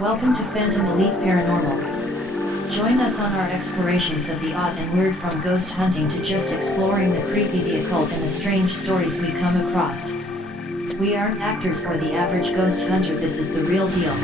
Welcome to Phantom Elite Paranormal. Join us on our explorations of the odd and weird, from ghost hunting to just exploring the creepy, the occult, and the strange stories we come across. We aren't actors or the average ghost hunter, this is the real deal.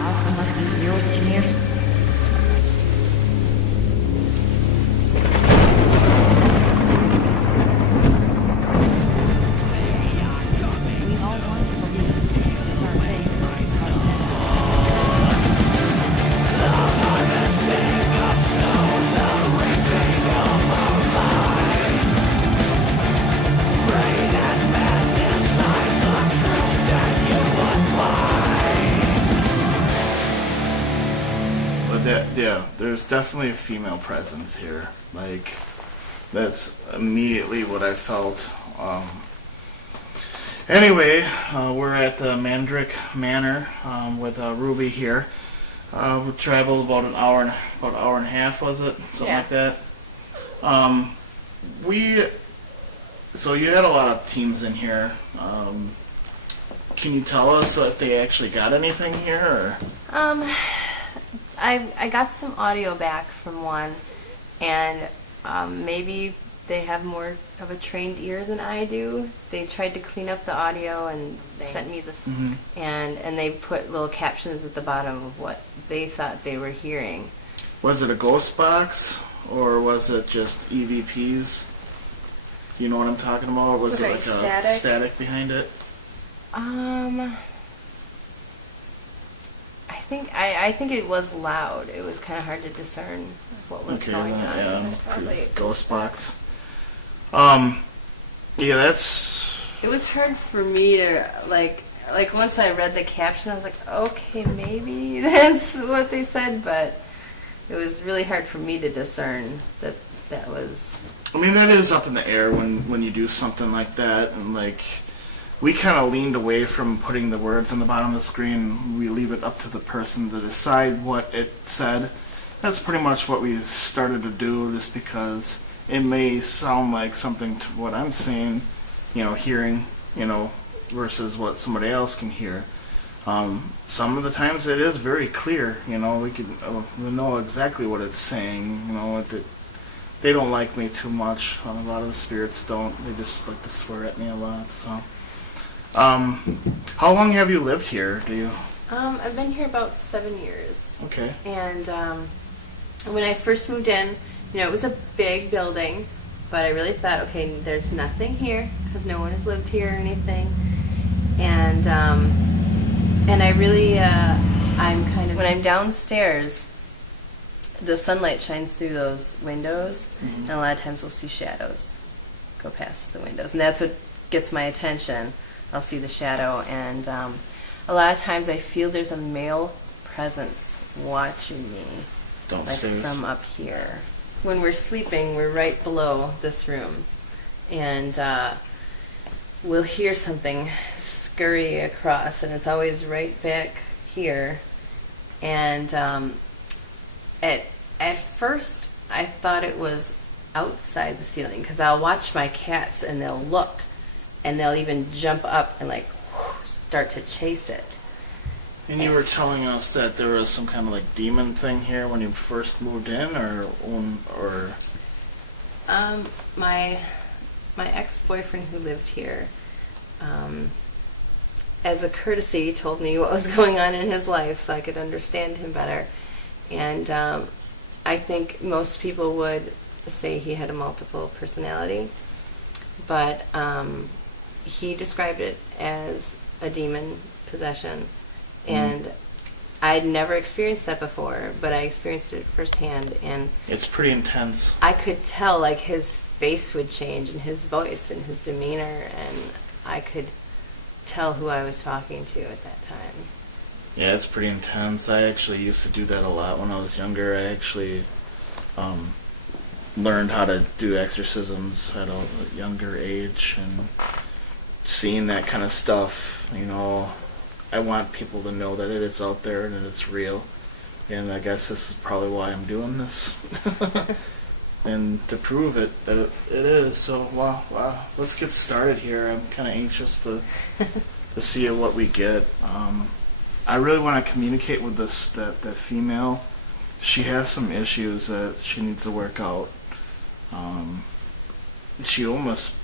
Yeah, there's definitely a female presence here. Like, that's immediately what I felt. Anyway, we're at the Mandrake Manor with Ruby here. We traveled about an hour and a half, was it? Something like that. So you had a lot of teams in here. Can you tell us if they actually got anything here? Or? I got some audio back from one, and maybe they have more of a trained ear than I do. They tried to clean up the audio and sent me this, and they put little captions at the bottom of what they thought they were hearing. Was it a ghost box, or was it just EVPs? Do you know what I'm talking about? Or was it like a static behind it? I think it was loud. It was kind of hard to discern what was going on. Yeah, it was probably ghost box. Yeah, that's. It was hard for me to like once I read the caption, I was like, okay, maybe that's what they said, but it was really hard for me to discern that was. I mean, that is up in the air when you do something like that, and like. We kind of leaned away from putting the words on the bottom of the screen. We leave it up to the person to decide what it said. That's pretty much what we started to do, just because it may sound like something to what I'm saying, hearing, versus what somebody else can hear. Some of the times it is very clear, we know exactly what it's saying, they don't like me too much. A lot of the spirits don't. They just like to swear at me a lot, so... how long have you lived here? Do you? I've been here about 7 years. Okay. And when I first moved in, it was a big building, but I really thought, okay, there's nothing here because no one has lived here or anything. And I really, I'm kind of when I'm downstairs, the sunlight shines through those windows, and a lot of times we'll see shadows go past the windows, and that's what gets my attention. I'll see the shadow, and a lot of times I feel there's a male presence watching me, from up here. When we're sleeping, we're right below this room, and we'll hear something scurry across, and it's always right back here. And at first, I thought it was outside the ceiling, because I'll watch my cats, and they'll look. And they'll even jump up and start to chase it. And you were telling us that there was some kind of demon thing here when you first moved in, or my ex-boyfriend who lived here, as a courtesy, told me what was going on in his life so I could understand him better. And I think most people would say he had a multiple personality, but he described it as a demon possession, and I'd never experienced that before, but I experienced it firsthand, and it's pretty intense. I could tell, his face would change, and his voice, and his demeanor, and I could tell who I was talking to at that time. Yeah, it's pretty intense. I actually used to do that a lot when I was younger. I actually learned how to do exorcisms at a younger age, and seeing that kind of stuff, I want people to know that it is out there and that it's real. And I guess this is probably why I'm doing this. And to prove it, that it is. So, wow, let's get started here. I'm kind of anxious to see what we get. I really want to communicate with that female. She has some issues that she needs to work out. She almost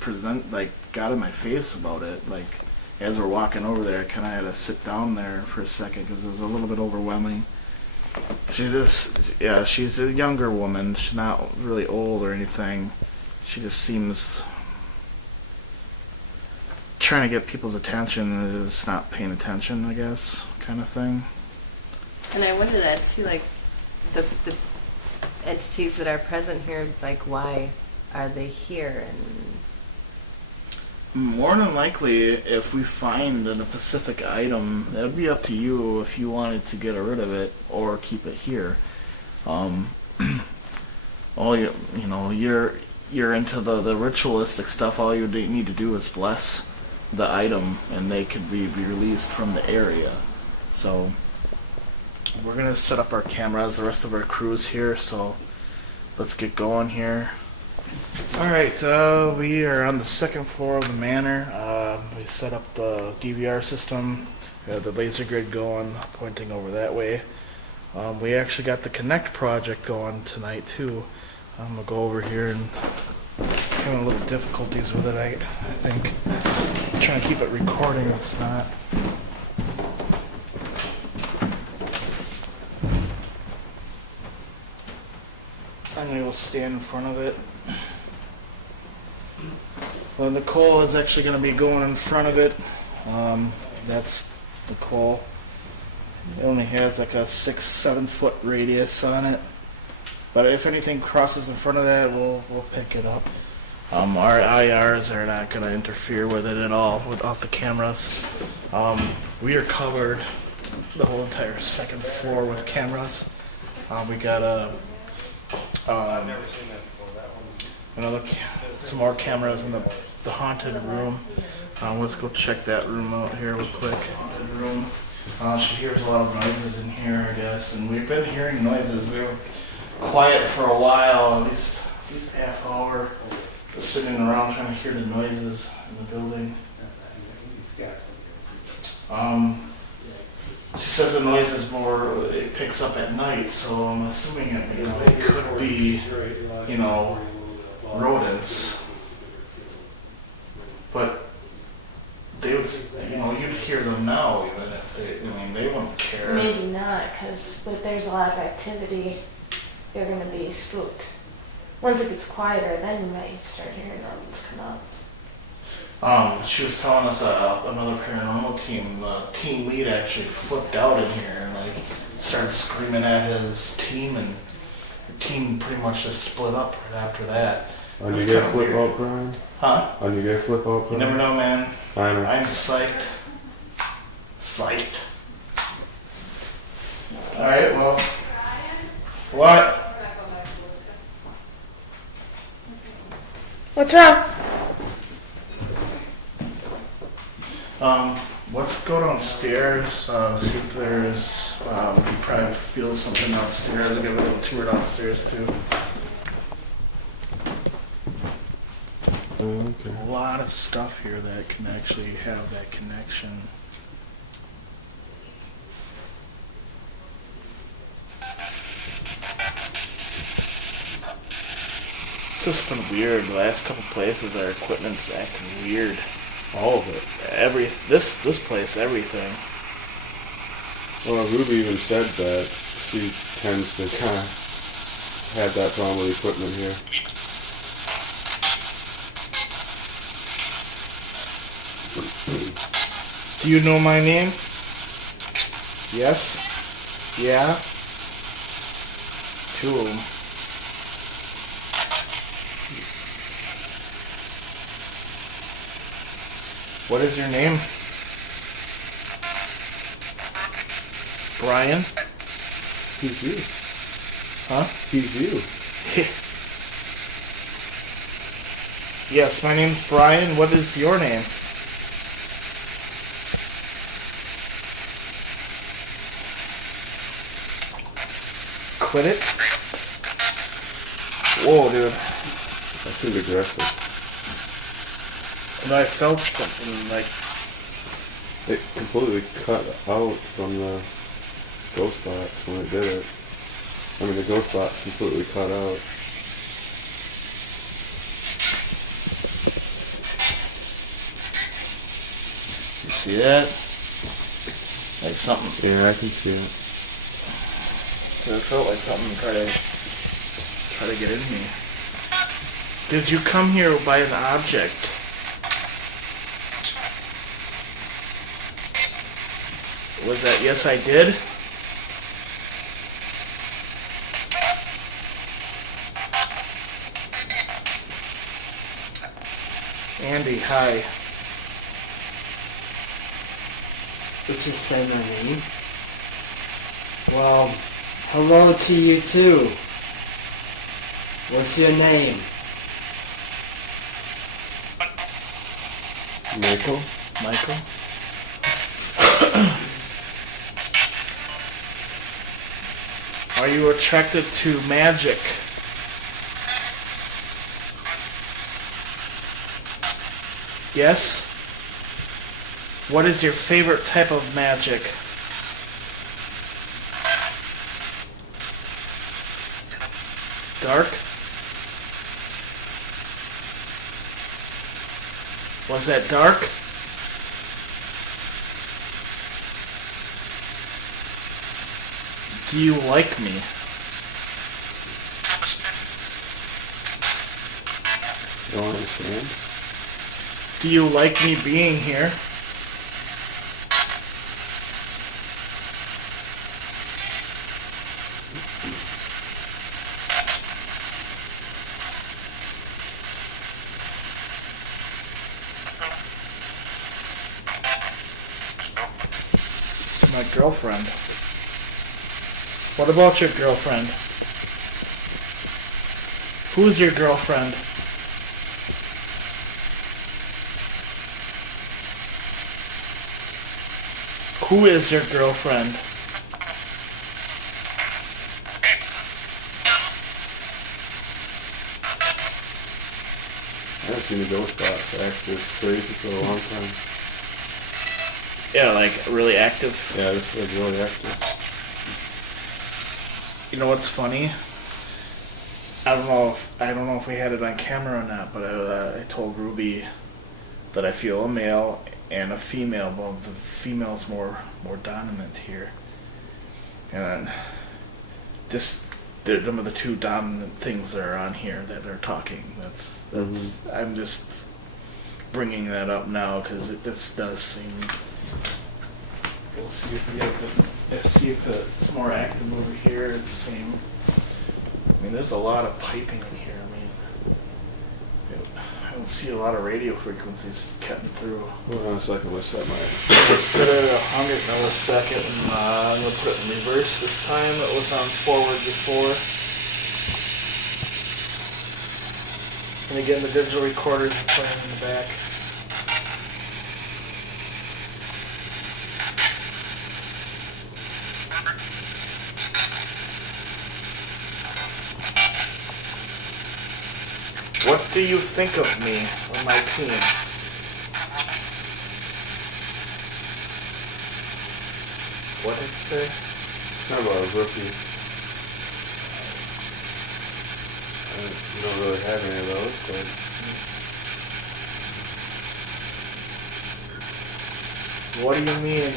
got in my face about it. Like, as we're walking over there, I kind of had to sit down there for a second because it was a little bit overwhelming. She's a younger woman. She's not really old or anything. She just seems trying to get people's attention and is not paying attention, I guess, kind of thing. And I wonder that too, like the entities that are present here, like why are they here? And more than likely, if we find a specific item, it would be up to you if you wanted to get rid of it or keep it here. You're into the ritualistic stuff. All you need to do is bless the item, and they could be released from the area. So we're gonna set up our cameras. The rest of our crew's here, so let's get going here. Alright, we are on the second floor of the manor. We set up the DVR system. We have the laser grid going, pointing over that way. We actually got the Kinect project going tonight too. I'm going to go over here and having a little difficulties with it, I think. I'm trying to keep it recording, it's not. I'm going to go stand in front of it. Well, Nicole is actually going to be going in front of it. That's Nicole. It only has like a 6-7 foot radius on it. But if anything crosses in front of that, we'll pick it up. Our IRs are not going to interfere with it at all off the cameras. We are covered the whole entire second floor with cameras. We got some more cameras in the haunted room. Let's go check that room out here real quick. She hears a lot of noises in here, I guess, and we've been hearing noises. We were quiet for a while, at least half hour, just sitting around trying to hear the noises in the building. She says the noise is more, it picks up at night, so I'm assuming it could be, rodents. But they would, you'd hear them now even if they wouldn't care. Maybe not, because if there's a lot of activity, you're going to be spooked. Once it gets quieter, then you might start hearing rodents come out. She was telling us another paranormal team, the team lead actually flipped out in here and started screaming at his team, and the team pretty much just split up right after that. On you get flip out, Brian? Huh? On you get flip out, You Brian? never know, man. I know. I'm psyched. Alright, well. What? What's wrong? Let's go downstairs, see if there's, we probably feel something downstairs. We'll give a little tour downstairs too. Oh, okay. A lot of stuff here that can actually have that connection. It's just been weird. The last couple places, our equipment's acting weird. All of it. This place, everything. Well, Ruby even said that she tends to kind of have that problem with equipment here. Do you know my name? Yes? Yeah? Two of them. What is your name? Brian? He's you. Huh? He's you. Yes, my name's Brian. What is your name? Quit it? Whoa, dude. That seems aggressive. And I felt something It completely cut out from the ghost box when it did it. I mean, the ghost box completely cut out. You see that? Like something. Yeah, I can see it. It felt like something try to get in me. Did you come here by an object? Was that yes I did? Andy, hi. It just said my name. Well, hello to you too. What's your name? Michael? Michael? Are you attracted to magic? Yes? What is your favorite type of magic? Dark? Was that dark? Do you like me? Don't understand. Do you like me being here? It's my girlfriend. What about your girlfriend? Who's your girlfriend? Who is your girlfriend? I haven't seen the ghost box act this crazy for a long time. Yeah, like really active. Yeah, this was really active. You know what's funny? I don't know if we had it on camera or not, but I told Ruby that I feel a male and a female. Well, the female's more dominant here, and some of the two dominant things that are on here that are talking. That's I'm just bringing that up now because this does seem. We'll see if it's more active over here. It's the same. I mean, there's a lot of piping in here. I mean, I don't see a lot of radio frequencies cutting through. Hold on a second, let's set my... Let's set it at 100 millisecond, and I'm going to put it in reverse this time. It was on forward before. And again, the digital recorder's playing in the back. What do you think of me on my team? What did you say? Kind of a rookie. I don't really have any of those, but... What do you mean?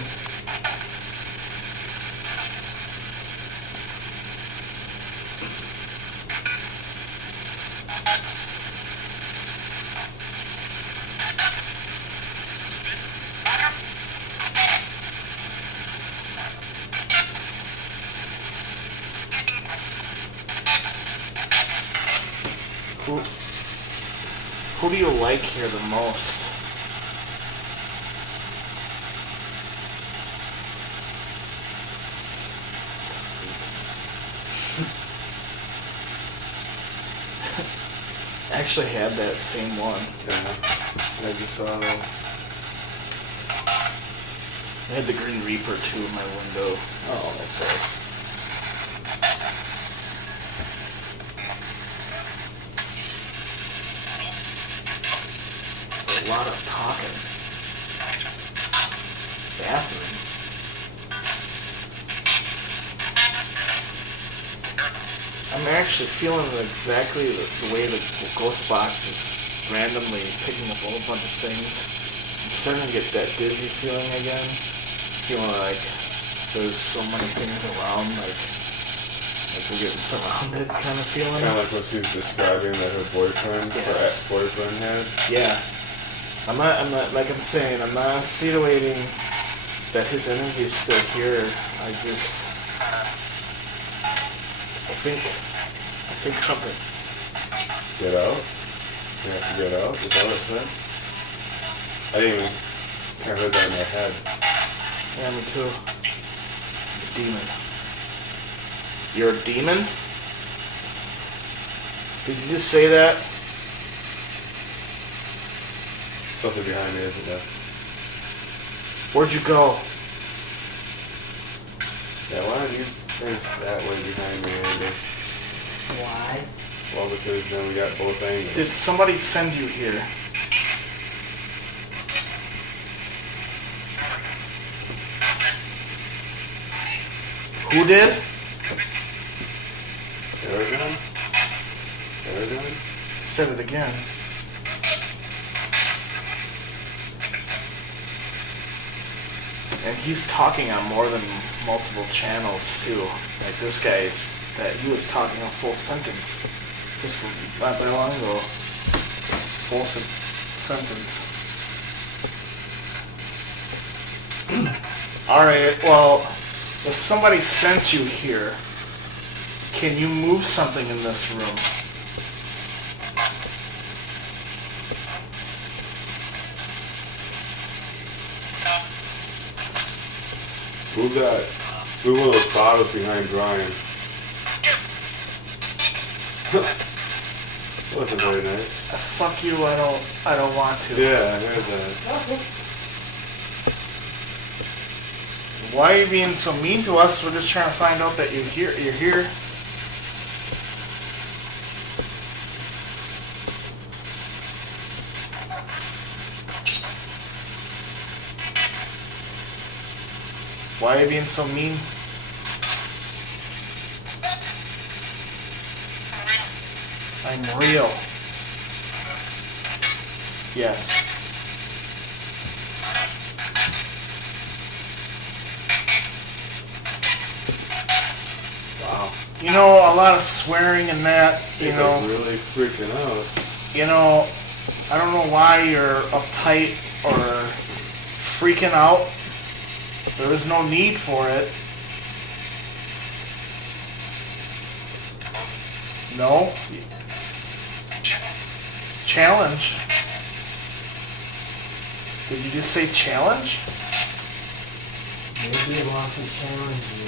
Who do you like here the most? I actually had that same one. Yeah, I just saw that. I had the Green Reaper too in my window. Oh, that's right. A lot of talking. I'm actually feeling exactly the way the ghost box is randomly picking up a whole bunch of things. I'm starting to get that dizzy feeling again. Feeling like there's so many things around, like we're getting surrounded kind of feeling. Kind of like what she was describing that her boyfriend, her ex-boyfriend had. Yeah. I'm not, like I'm saying, I'm not insinuating that his energy is still here. I think something. Get out? You have to get out? Is that what it said? I didn't even, I heard that in my head. Yeah, me too. Demon. You're a demon? Did you just say that? Something behind me, isn't there? Where'd you go? Yeah, why don't you face that way behind me, Andy? Why? Well, because then we got both angles. Did somebody send you here? Who did? Aragon? Aragon? Said it again. And he's talking on more than multiple channels too. Like this guy's, that he was talking a full sentence just not that long ago. Full sentence. Alright, well, if somebody sent you here, can you move something in this room? Move one of those bottles behind Brian. Wasn't very nice. Fuck you, I don't want to. Yeah, I heard that. Why are you being so mean to us? We're just trying to find out that you're here. Why are you being so mean? I'm real. Yes. Wow. You know, a lot of swearing and that, you He's know. like really freaking out. You know, I don't know why you're uptight or freaking out. There is no need for it. No. Challenge. Did you just say challenge? Maybe it wants to challenge you.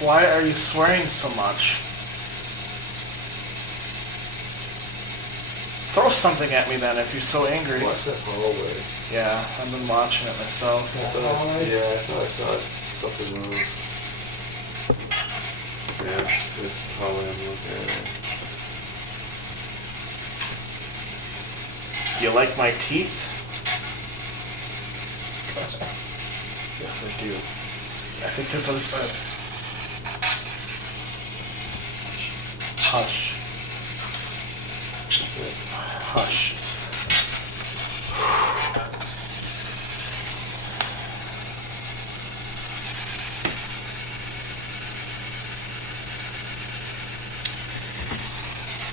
Why are you swearing so much? Throw something at me then if you're so angry. Watch that hallway. Yeah, I've been watching it myself. Yeah, I thought I saw something move. Yeah, this hallway I'm looking at. Do you like my teeth? Yes, I do. I think that's what it said. Hush. Hush.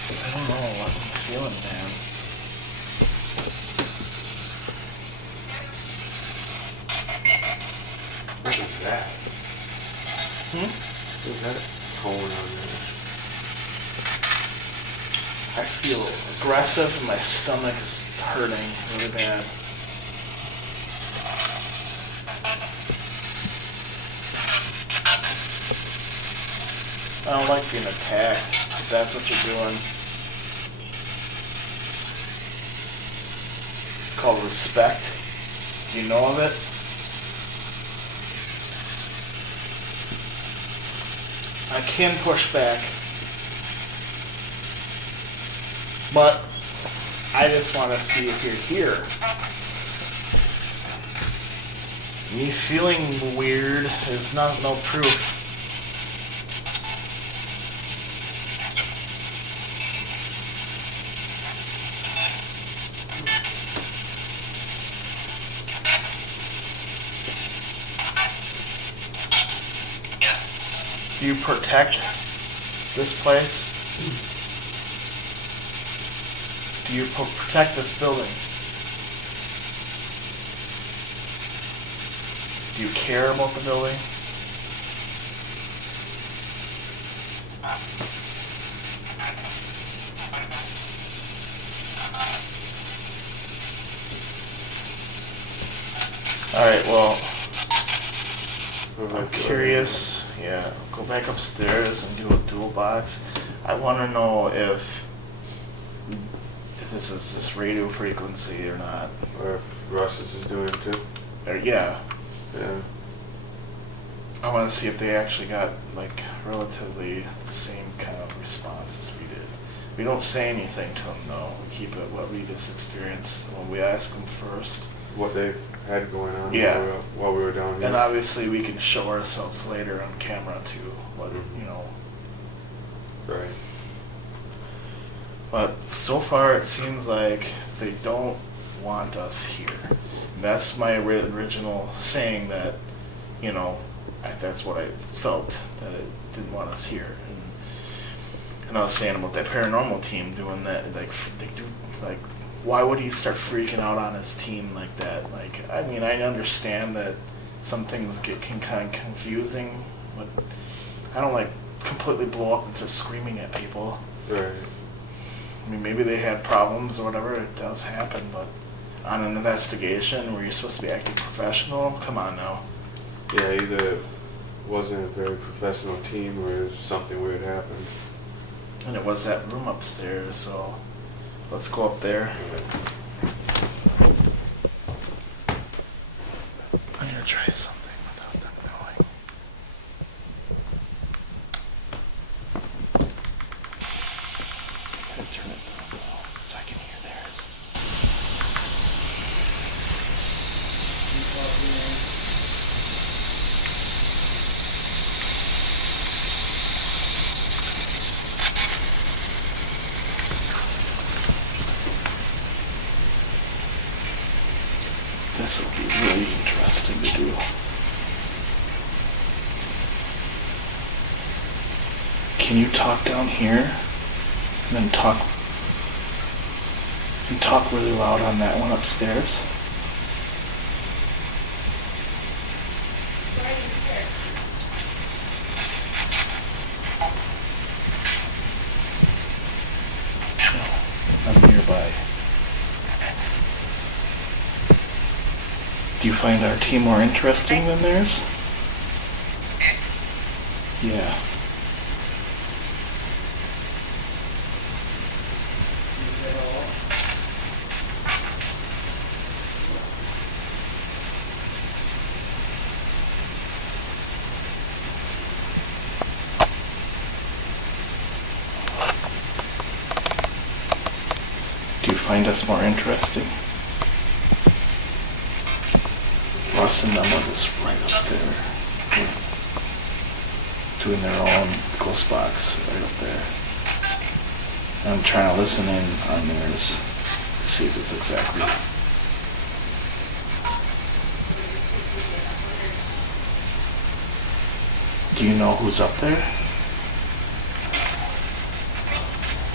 I don't know what I'm feeling, man. What is that? Hmm? What's that tone on there? I feel aggressive and my stomach is hurting really bad. I don't like being attacked, if that's what you're doing. It's called respect. Do you know of it? I can push back. But I just want to see if you're here. Me feeling weird is not no proof. Do you protect this place? Do you protect this building? Do you care about the building? Alright, well, I'm curious. Yeah, go back upstairs and do a dual box. I want to know if this is this radio frequency or not. Or if Russ is doing it too. Or, yeah. Yeah. I want to see if they actually got like relatively the same kind of response as we did. We don't say anything to them though. We keep it what we just experienced when we ask them first. What they've had going on Yeah. while we were down here. And obviously we can show ourselves later on camera too. What you know. Right. But so far it seems like they don't want us here. And that's my original saying that, you know, that's what I felt, that it didn't want us here. And I was saying about that paranormal team doing that, like, they do, like, why would he start freaking out on his team like that? Like, I mean, I understand that some things can kind of confusing, but I don't, like, completely blow up and start screaming at people. Right. I mean, maybe they had problems or whatever, it does happen, but on an investigation where you're supposed to be acting professional, come on now. Yeah, either it wasn't a very professional team or something weird happened. And it was that room upstairs, so let's go up there. I'm gonna try something without them knowing. I'm gonna turn it down low so I can hear theirs. This will be really interesting to do. Can you talk down here and then talk really loud on that one upstairs? No, I'm nearby. Do you find our team more interesting than theirs? Yeah. Do you find us more interesting? Russ and them are just right up there. They're doing their own ghost box right up there. I'm trying to listen in on theirs to see if it's exactly. Do you know who's up there?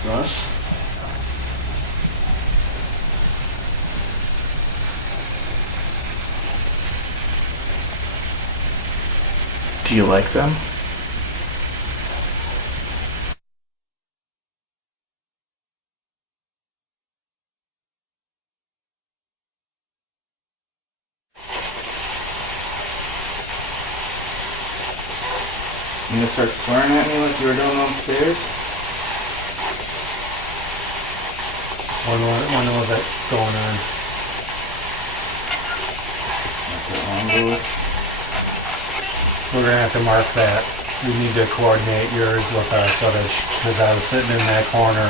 Russ? Do you like them? You gonna start swearing at me like you were doing downstairs? When was that going on? Not that long ago. We're gonna have to mark that. We need to coordinate yours with our footage because I was sitting in that corner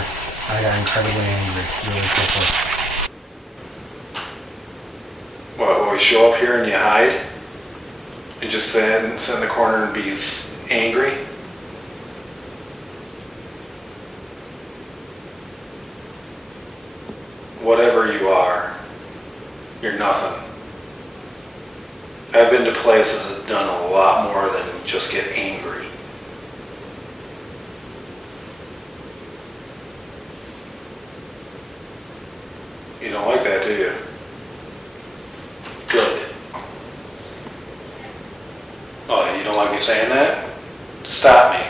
I got incredibly angry really quickly. What, will you show up here and you hide? And just sit in the corner and be angry? Whatever you are, you're nothing. I've been to places that have done a lot more than just get angry. You don't like that, do you? Good. Oh, you don't like me saying that? Stop me.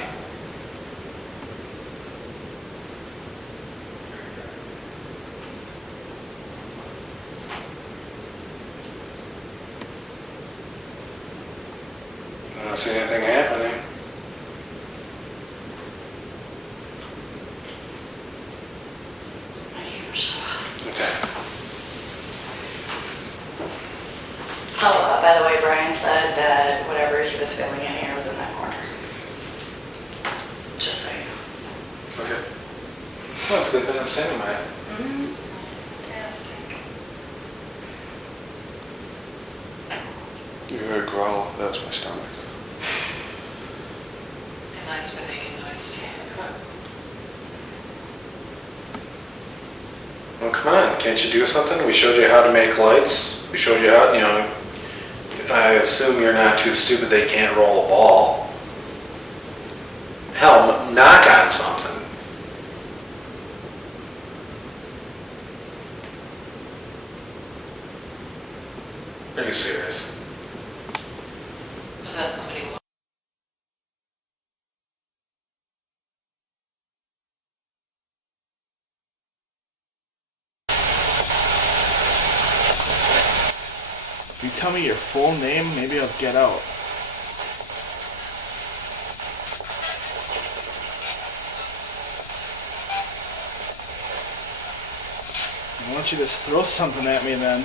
I don't see anything happening. Okay. Oh, by the way, Brian said that whatever he was filming in here was in that corner. Just so you know. Okay. Well, it's good that I'm saying about it. Fantastic. You heard a growl. That was my stomach. And mine's been making noise too. Well, come on, can't you do something? We showed you how to make lights. We showed you how, I assume you're not too stupid they can't roll a ball. Hell, knock on something. Are you serious? Was that somebody? If you tell me your full name, maybe I'll get out. Why don't you just throw something at me then?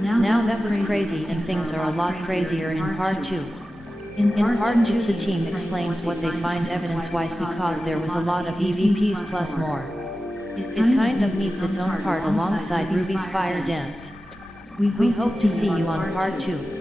Now that was crazy, and things are a lot crazier in part 2. In part 2 the team explains what they find evidence-wise because there was a lot of EVPs plus more. It kind of needs its own part alongside Ruby's fire dance. We hope to see you on part 2.